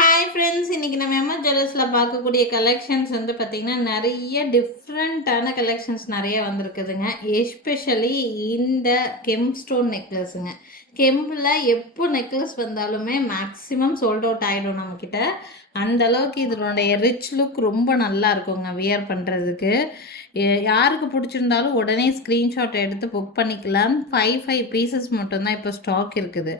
Hi friends, இன்றைக்கி நம்ம MS ஜுவல்லர்ஸில் பார்க்கக்கூடிய கலெக்ஷன்ஸ் வந்து பார்த்திங்கன்னா நிறைய டிஃப்ரெண்ட்டான கலெக்ஷன்ஸ் நிறைய வந்திருக்குதுங்க. எஸ்பெஷலி இந்த கெம் ஸ்டோன் நெக்லஸுங்க. கெம்பில் எப்போ நெக்லஸ் வந்தாலுமே மேக்ஸிமம் சோல்ட் அவுட் ஆகிடும் நம்மக்கிட்ட. அந்த அளவுக்கு இதனுடைய ரிச் லுக் ரொம்ப நல்லா இருக்குங்க வியர் பண்ணுறதுக்கு. யாருக்கு பிடிச்சிருந்தாலும் உடனே ஸ்க்ரீன்ஷாட் எடுத்து புக் பண்ணிக்கலாம். 5 பீசஸ் மட்டும்தான் இப்போ ஸ்டாக் இருக்குது.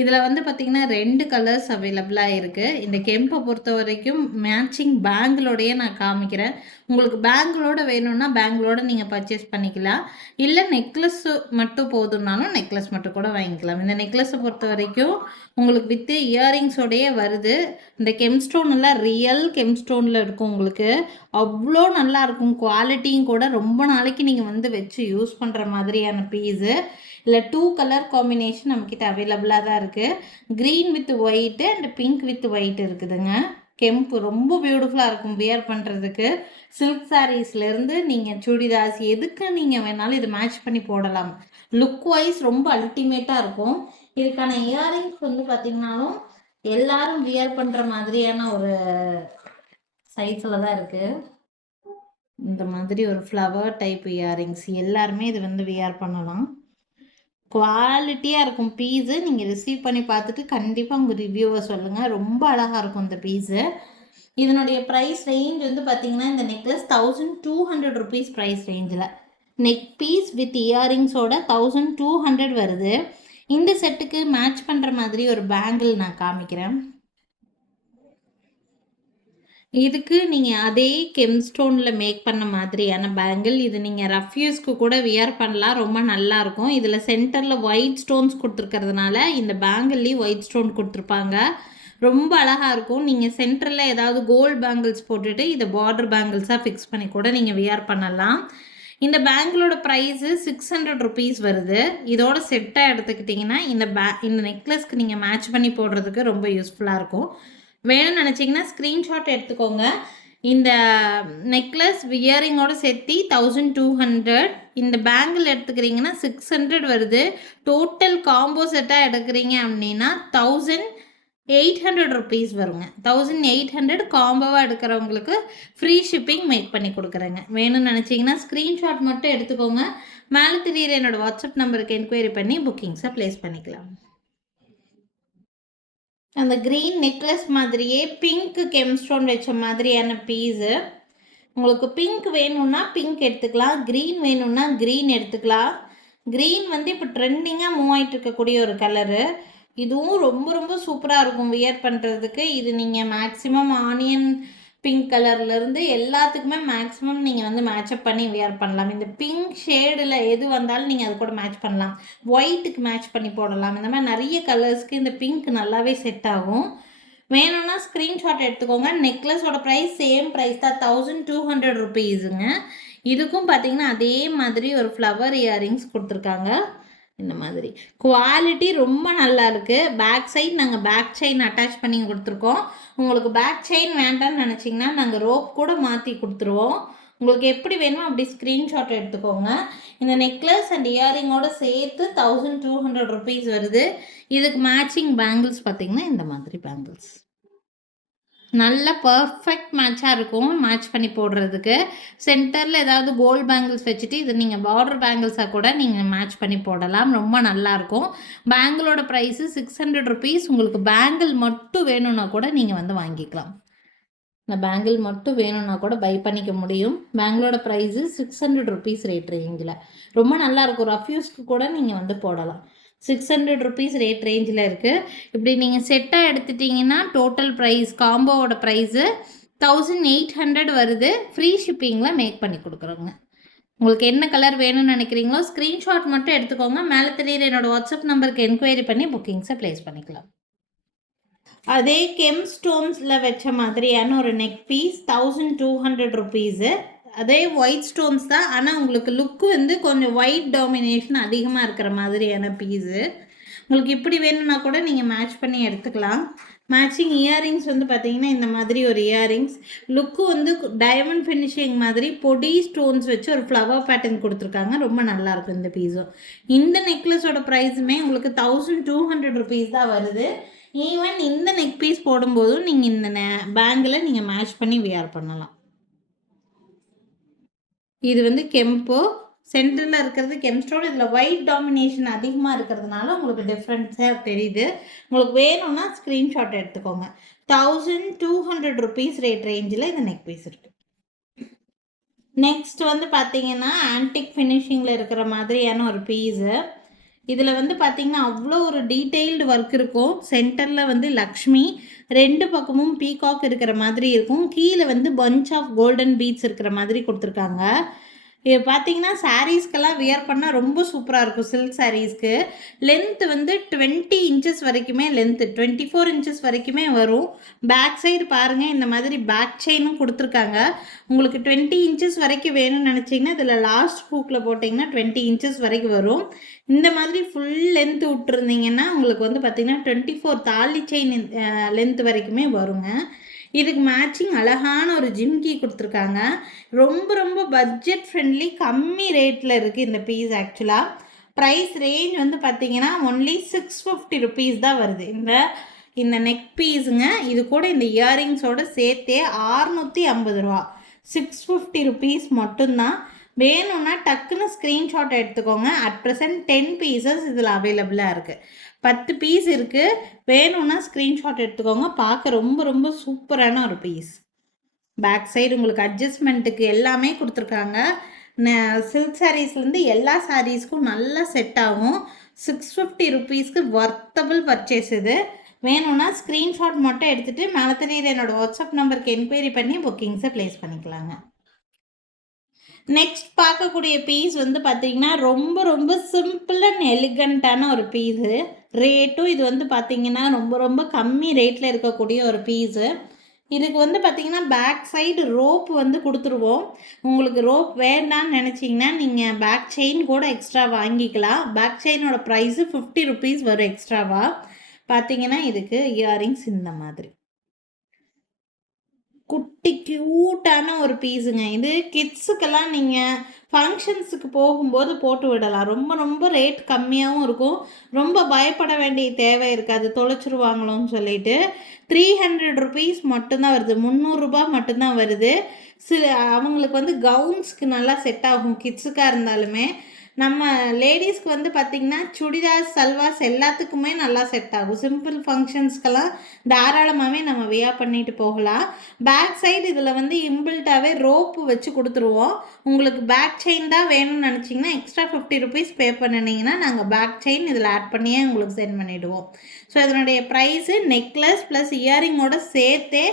இதில் வந்து பார்த்திங்கன்னா 2 கலர்ஸ் அவைலபிளாக இருக்குது. இந்த கெம்பை பொறுத்த வரைக்கும் மேட்சிங் பேங்கிளோடையே நான் காமிக்கிறேன். உங்களுக்கு பேங்கிளோட வேணும்னா பேங்கிளோட நீங்கள் பர்ச்சேஸ் பண்ணிக்கலாம். இல்லை நெக்லஸ் மட்டும் போதும்னாலும் நெக்லஸ் மட்டும் கூட வாங்கிக்கலாம். இந்த நெக்லஸை பொறுத்த வரைக்கும் உங்களுக்கு வித்து இயரிங்ஸோடையே வருது. இந்த கெம்ஸ்டோன் எல்லாம் ரியல் கெம்ஸ்டோனில் இருக்கும். உங்களுக்கு அவ்வளோ நல்லா இருக்கும். குவாலிட்டியும் கூட ரொம்ப நாளைக்கு நீங்கள் வந்து வச்சு யூஸ் பண்ணுற மாதிரியான பீஸு. இல்லை 2 கலர் காம்பினேஷன் நம்மக்கிட்ட அவைலபிளாக தான் இருக்குது. Green with white and pink with white இருக்குதுங்க. கெம்பு ரொம்ப பியூட்டிஃபுல்லாக இருக்கும் வியர் பண்ணுறதுக்கு. சில்க் சாரீஸ்லேருந்து நீங்கள் சுடிதாஸ் எதுக்கு நீங்கள் வேணாலும் இது மேட்ச் பண்ணி போடலாம். லுக் வைஸ் ரொம்ப அல்டிமேட்டாக இருக்கும். இதுக்கான இயரிங்ஸ் வந்து பார்த்திங்கனாலும் எல்லாரும் வியர் பண்ணுற மாதிரியான ஒரு சைஸில் தான் இருக்குது. இந்த மாதிரி ஒரு ஃப்ளவர் டைப் இயரிங்ஸ் எல்லாருமே இது வந்து வியர் பண்ணலாம். குவாலிட்டியாக இருக்கும் பீஸு. நீங்கள் ரிசீவ் பண்ணி பார்த்துட்டு கண்டிப்பாக உங்கள் ரிவ்யூவை சொல்லுங்கள். ரொம்ப அழகாக இருக்கும் இந்த பீஸு. இதனுடைய ப்ரைஸ் ரேஞ்ச் வந்து பார்த்திங்கன்னா இந்த நெக்லஸ் 1200 ருபீஸ் ப்ரைஸ் ரேஞ்சில். நெக் பீஸ் வித் இயரிங்ஸோட 1200 வருது. இந்த செட்டுக்கு மேட்ச் பண்ணுற மாதிரி ஒரு பேங்கிள் நான் காமிக்கிறேன். இதுக்கு நீங்கள் அதே கெம்ஸ்டோனில் மேக் பண்ண மாதிரியான பேங்கிள். இது நீங்கள் ரஃப் யூஸ்க்கு கூட வியர் பண்ணலாம். ரொம்ப நல்லாயிருக்கும். இதில் சென்டரில் ஒயிட் ஸ்டோன்ஸ் கொடுத்துருக்கிறதுனால இந்த பேங்கிள்லேயும் ஒயிட் ஸ்டோன் கொடுத்துருப்பாங்க. ரொம்ப அழகாக இருக்கும். நீங்கள் சென்டரில் ஏதாவது கோல்டு பேங்கிள்ஸ் போட்டுட்டு இதை பார்டர் பேங்கிள்ஸாக ஃபிக்ஸ் பண்ணி கூட நீங்கள் வியர் பண்ணலாம். இந்த பேங்கிளோட ப்ரைஸு 600 ருபீஸ் வருது. இதோட செட்டாக எடுத்துக்கிட்டிங்கன்னா இந்த நெக்லஸ்க்கு நீங்கள் மேட்ச் பண்ணி போடுறதுக்கு ரொம்ப யூஸ்ஃபுல்லாக இருக்கும். வேணும்னு நினச்சிங்கன்னா ஸ்க்ரீன்ஷாட் எடுத்துக்கோங்க. இந்த நெக்லஸ் வியரிங்கோடு சேர்த்து 1200. இந்த பேங்கிள் எடுத்துக்கிறீங்கன்னா 600 வருது. டோட்டல் காம்போ செட்டாக எடுக்கிறீங்க அப்படின்னா 1800 ருபீஸ் வருங்க. 1800 காம்போவாக எடுக்கிறவங்களுக்கு ஃப்ரீ ஷிப்பிங் மேக் பண்ணி கொடுக்குறேங்க. வேணும்னு நினச்சிங்கன்னா ஸ்க்ரீன்ஷாட் மட்டும் எடுத்துக்கோங்க. மேலே தெரியுற என்னோடய வாட்ஸ்அப் நம்பருக்கு என்கொயரி பண்ணி புக்கிங்ஸை ப்ளேஸ் பண்ணிக்கலாம். அந்த க்ரீன் நெக்லஸ் மாதிரியே பிங்க் கெம்ஸ்டோன் வச்ச மாதிரியான பீஸு. உங்களுக்கு பிங்க் வேணும்னா பிங்க் எடுத்துக்கலாம். க்ரீன் வேணும்னா க்ரீன் எடுத்துக்கலாம். க்ரீன் வந்து இப்போ ட்ரெண்டிங்காக மூவ் ஆகிட்டு இருக்கக்கூடிய ஒரு கலரு. இதுவும் ரொம்ப ரொம்ப சூப்பராக இருக்கும் வியர் பண்ணுறதுக்கு. இது நீங்கள் மேக்ஸிமம் ஆனியன் பிங்க் கலர்லேருந்து எல்லாத்துக்குமே மேக்ஸிமம் நீங்கள் வந்து மேட்சப் பண்ணி வியர் பண்ணலாம். இந்த பிங்க் ஷேடில் எது வந்தாலும் நீங்கள் அது கூட மேட்ச் பண்ணலாம். ஒயிட்டுக்கு மேட்ச் பண்ணி போடலாம். இந்த மாதிரி நிறைய கலர்ஸ்க்கு இந்த பிங்க் நல்லாவே செட் ஆகும். வேணும்னா ஸ்க்ரீன்ஷாட் எடுத்துக்கோங்க. நெக்லஸோட ப்ரைஸ் சேம் ப்ரைஸ் தான், 1200 ருபீஸுங்க. இதுக்கும் பார்த்தீங்கன்னா அதே மாதிரி ஒரு ஃப்ளவர் இயரிங்ஸ் கொடுத்துருக்காங்க. இந்த மாதிரி குவாலிட்டி ரொம்ப நல்லா இருக்குது. பேக் சைட் நாங்கள் பேக் செயின் அட்டாச் பண்ணி கொடுத்துருக்கோம். உங்களுக்கு பேக் செயின் வேண்டாம்னு நினச்சிங்கன்னா நாங்கள் ரோப் கூட மாற்றி கொடுத்துருவோம். உங்களுக்கு எப்படி வேணுமோ அப்படி ஸ்க்ரீன்ஷாட் எடுத்துக்கோங்க. இந்த நெக்லஸ் அண்ட் இயரிங்கோடு சேர்த்து 1200 ருபீஸ் வருது. இதுக்கு மேட்சிங் பேங்கிள்ஸ் பார்த்திங்கன்னா இந்த மாதிரி பேங்கிள்ஸ் நல்ல பர்ஃபெக்ட் மேட்சாக இருக்கும் மேட்ச் பண்ணி போடுறதுக்கு. சென்டரில் ஏதாவது கோல்டு பேங்கிள்ஸ் வச்சுட்டு இது நீங்கள் பார்டர் பேங்கிள்ஸாக கூட நீங்கள் மேட்ச் பண்ணி போடலாம். ரொம்ப நல்லாயிருக்கும். பேங்கிளோட ப்ரைஸு 600 ருபீஸ். உங்களுக்கு பேங்கிள் மட்டும் வேணும்னா கூட நீங்கள் வந்து வாங்கிக்கலாம். இந்த பேங்கிள் மட்டும் வேணும்னா கூட பை பண்ணிக்க முடியும். பேங்கிளோட ப்ரைஸு 600 ருபீஸ் ரேட் ரேஞ்சில். ரொம்ப நல்லாயிருக்கும். ரஃப் யூஸ்க்கு கூட நீங்கள் வந்து போடலாம். 600 ருபீஸ் ரேட் ரேஞ்சில் இருக்குது. இப்படி நீங்கள் செட்டாக எடுத்துட்டிங்கன்னா டோட்டல் ப்ரைஸ் காம்போவோட ப்ரைஸு 1800 வருது. ஃப்ரீ ஷிப்பிங்கில் மேக் பண்ணி கொடுக்குறோங்க. உங்களுக்கு என்ன கலர் வேணும்னு நினைக்கிறீங்களோ ஸ்க்ரீன்ஷாட் மட்டும் எடுத்துக்கோங்க. மேலே தெரியுற என்னோடய வாட்ஸ்அப் நம்பருக்கு என்கொயரி பண்ணி புக்கிங்ஸை ப்ளேஸ் பண்ணிக்கலாம். அதே கெம் ஸ்டோன்ஸில் வச்ச மாதிரியான ஒரு நெக் பீஸ் 1200 ருபீஸு. அதே ஒயிட் ஸ்டோன்ஸ் தான், ஆனால் உங்களுக்கு லுக்கு வந்து கொஞ்சம் ஒயிட் டாமினேஷன் அதிகமாக இருக்கிற மாதிரியான பீஸு. உங்களுக்கு இப்படி வேணும்னா கூட நீங்கள் மேட்ச் பண்ணி எடுத்துக்கலாம். மேட்சிங் இயரிங்ஸ் வந்து பார்த்தீங்கன்னா இந்த மாதிரி ஒரு இயரிங்ஸ். லுக்கு வந்து டைமண்ட் ஃபினிஷிங் மாதிரி பொடி ஸ்டோன்ஸ் வச்சு ஒரு ஃப்ளவர் பேட்டர்ன் கொடுத்துருக்காங்க. ரொம்ப நல்லாயிருக்கும் இந்த பீஸும். இந்த நெக்லஸோட ப்ரைஸுமே உங்களுக்கு 1200 ருபீஸ் தான் வருது. ஈவன் இந்த நெக் பீஸ் போடும்போதும் நீங்கள் இந்த பேங்கில் நீங்கள் மேட்ச் பண்ணி வியர் பண்ணலாம். இது வந்து கெம்போ, சென்டரில் இருக்கிறது கெம்ஸ்டோன். இதில் ஒயிட் டாமினேஷன் அதிகமாக இருக்கிறதுனால உங்களுக்கு டிஃப்ரென்ஸாக தெரியுது. உங்களுக்கு வேணும்னா ஸ்க்ரீன்ஷாட் எடுத்துக்கோங்க. 1200 rupees ரேட் ரேஞ்சில் இந்த நெக் பீஸ் இருக்குது. நெக்ஸ்ட் வந்து பார்த்தீங்கன்னா ஆன்டிக் ஃபினிஷிங்கில் இருக்கிற மாதிரியான ஒரு பீஸு. இதில் வந்து பார்த்தீங்கன்னா அவ்வளோ ஒரு டீட்டெயில்டு ஒர்க் இருக்கும். சென்டரில் வந்து லக்ஷ்மி, 2 பக்கமும் பீகாக் இருக்கிற மாதிரி இருக்கும். கீழே வந்து பஞ்ச் ஆஃப் கோல்டன் பீட்ஸ் இருக்கிற மாதிரி கொடுத்துருக்காங்க. இது பார்த்தீங்கன்னா சாரீஸ்க்கெல்லாம் வியர் பண்ணால் ரொம்ப சூப்பராக இருக்கும். சில்க் சாரீஸ்க்கு லென்த் வந்து 20 inches வரைக்குமே, லென்த்து 24 inches வரைக்குமே வரும். பேக் சைடு பாருங்கள், இந்த மாதிரி பேக் செயினும் கொடுத்துருக்காங்க. உங்களுக்கு 20 inches வரைக்கும் வேணும்னு நினச்சிங்கன்னா இதில் லாஸ்ட் ஹூக்கில் போட்டிங்கன்னா 20 inches வரைக்கும் வரும். இந்த மாதிரி ஃபுல் லென்த்து விட்டுருந்தீங்கன்னா உங்களுக்கு வந்து பார்த்திங்கன்னா 24 தாலி செயின் லென்த் வரைக்குமே வருங்க. இதுக்கு மேட்சிங் அழகான ஒரு ஜிம்கி கொடுத்துருக்காங்க. ரொம்ப ரொம்ப பட்ஜெட் ஃப்ரெண்ட்லி, கம்மி ரேட்டில் இருக்குது இந்த பீஸ். ஆக்சுவலாக ப்ரைஸ் ரேஞ்ச் வந்து பார்த்திங்கன்னா ஒன்லி 650 rupees தான் வருது இந்த நெக் பீஸுங்க. இது கூட இந்த இயரிங்ஸோடு சேர்த்தே 650 ரூபா. 650 rupees மட்டும்தான். வேணும்னா டக்குன்னு ஸ்க்ரீன்ஷாட் எடுத்துக்கோங்க. அட் ப்ரெசன்ட் 10 pieces இதில் அவைலபிளாக இருக்குது. 10 பீஸ் இருக்குது. வேணும்னா ஸ்க்ரீன்ஷாட் எடுத்துக்கோங்க. பார்க்க ரொம்ப ரொம்ப சூப்பரான ஒரு பீஸ். பேக் சைடு உங்களுக்கு அட்ஜஸ்ட்மெண்ட்டுக்கு எல்லாமே கொடுத்துருக்காங்க. சில்க் சாரீஸ்லேருந்து எல்லா சாரீஸ்க்கும் நல்லா செட் ஆகும். 650 rupeesக்கு வர்த்தபிள் பர்ச்சேஸ் இது. வேணும்னா ஸ்க்ரீன்ஷாட் மட்டும் எடுத்துகிட்டு மேலே தெரியுற என்னோடய வாட்ஸ்அப் நம்பருக்கு என்கொயரி பண்ணி புக்கிங்ஸை ப்ளேஸ் பண்ணிக்கலாங்க. நெக்ஸ்ட் பார்க்கக்கூடிய பீஸ் வந்து பார்த்திங்கன்னா ரொம்ப ரொம்ப சிம்பிள் அண்ட் எலிகண்ட்டான ஒரு பீஸு. ரேட்டும் இது வந்து பார்த்திங்கன்னா ரொம்ப ரொம்ப கம்மி ரேட்டில் இருக்கக்கூடிய ஒரு பீஸு. இதுக்கு வந்து பார்த்திங்கன்னா பேக் சைடு ரோப் வந்து கொடுத்துருவோம். உங்களுக்கு ரோப் வேண்டான்னு நினச்சிங்கன்னா நீங்கள் பேக் செயின் கூட எக்ஸ்ட்ரா வாங்கிக்கலாம். பேக் செயினோட ப்ரைஸு 50 rupees வரும் எக்ஸ்ட்ராவாக. பார்த்திங்கன்னா இதுக்கு இயரிங்ஸ் இந்த மாதிரி குட்டி க்யூட்டான ஒரு பீஸுங்க. இது கிட்ஸுக்கெல்லாம் நீங்கள் ஃபங்க்ஷன்ஸுக்கு போகும்போது போட்டு விடலாம். ரொம்ப ரொம்ப ரேட் கம்மியாகவும் இருக்கும். ரொம்ப பயப்பட வேண்டிய தேவை இருக்காது, தொலைச்சிருவாங்களோன்னு சொல்லிட்டு. 300 rupees மட்டும்தான் வருது. 300 ரூபாய் மட்டும்தான் வருது. அவங்களுக்கு வந்து கவுன்ஸ்க்கு நல்லா செட் ஆகும். கிட்ஸுக்காக இருந்தாலுமே நம்ம லேடிஸ்க்கு வந்து பார்த்திங்கன்னா சுடிதார், சல்வாஸ் எல்லாத்துக்குமே நல்லா செட் ஆகும். சிம்பிள் ஃபங்க்ஷன்ஸ்க்கெல்லாம் தாராளமாகவே நம்ம வியர் பண்ணிட்டு போகலாம். பேக் சைடு இதில் வந்து இம்பில்ட்டாகவே ரோப்பு வச்சு கொடுத்துருவோம். உங்களுக்கு பேக் செயின் தான் வேணும்னு நினச்சிங்கன்னா எக்ஸ்ட்ரா 50 rupees பே பண்ணினீங்கன்னா நாங்கள் பேக் செயின் இதில் ஆட் பண்ணியே உங்களுக்கு சென்ட் பண்ணிவிடுவோம். ஸோ இதனுடைய ப்ரைஸு நெக்லஸ் ப்ளஸ் இயரிங்கோட சேர்த்தே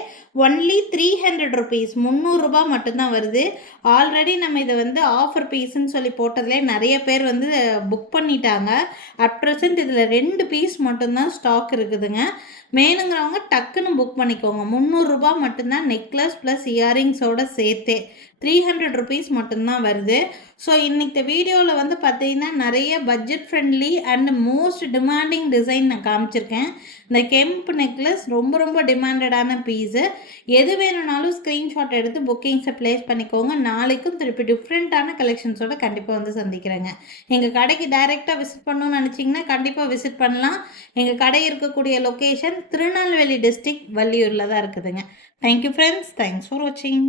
ஒன்லி 300 rupees, 300 ரூபாய் மட்டும்தான் வருது. ஆல்ரெடி நம்ம இதை வந்து ஆஃபர் பீஸுன்னு சொல்லி போட்டதுலேயே நிறைய பேர் வந்து புக் பண்ணிட்டாங்க. அட் ப்ரெசென்ட் இதில் 2 பீஸ் மட்டும்தான் ஸ்டாக் இருக்குதுங்க. வேணுங்கிறவங்க டக்குன்னு புக் பண்ணிக்கோங்க. 300 ரூபாய் மட்டும்தான் நெக்லஸ் ப்ளஸ் இயரிங்ஸோடு சேர்த்தே 300 rupees மட்டும்தான் வருது. ஸோ இன்றைக்கி வீடியோவில் வந்து பார்த்திங்கன்னா நிறைய budget friendly and most demanding design நான் காமிச்சிருக்கேன். இந்த கெம்ப் நெக்லஸ் ரொம்ப ரொம்ப டிமாண்டடான பீஸு. எது வேணும்னாலும் ஸ்க்ரீன்ஷாட் எடுத்து புக்கிங்ஸை ப்ளேஸ் பண்ணிக்கோங்க. நாளைக்கும் திருப்பி டிஃப்ரெண்ட்டான கலெக்ஷன்ஸோடு கண்டிப்பாக வந்து சந்திக்கிறேங்க. எங்கள் கடைக்கு டைரெக்டாக விசிட் பண்ணணும்னு நினச்சிங்கன்னா கண்டிப்பாக விசிட் பண்ணலாம். எங்கள் கடை இருக்கக்கூடிய லொக்கேஷன் திருநெல்வேலி டிஸ்ட்ரிக்ட், வள்ளியூரில் தான் இருக்குதுங்க. Thank you friends. தேங்க்ஸ் ஃபார் வாட்சிங்.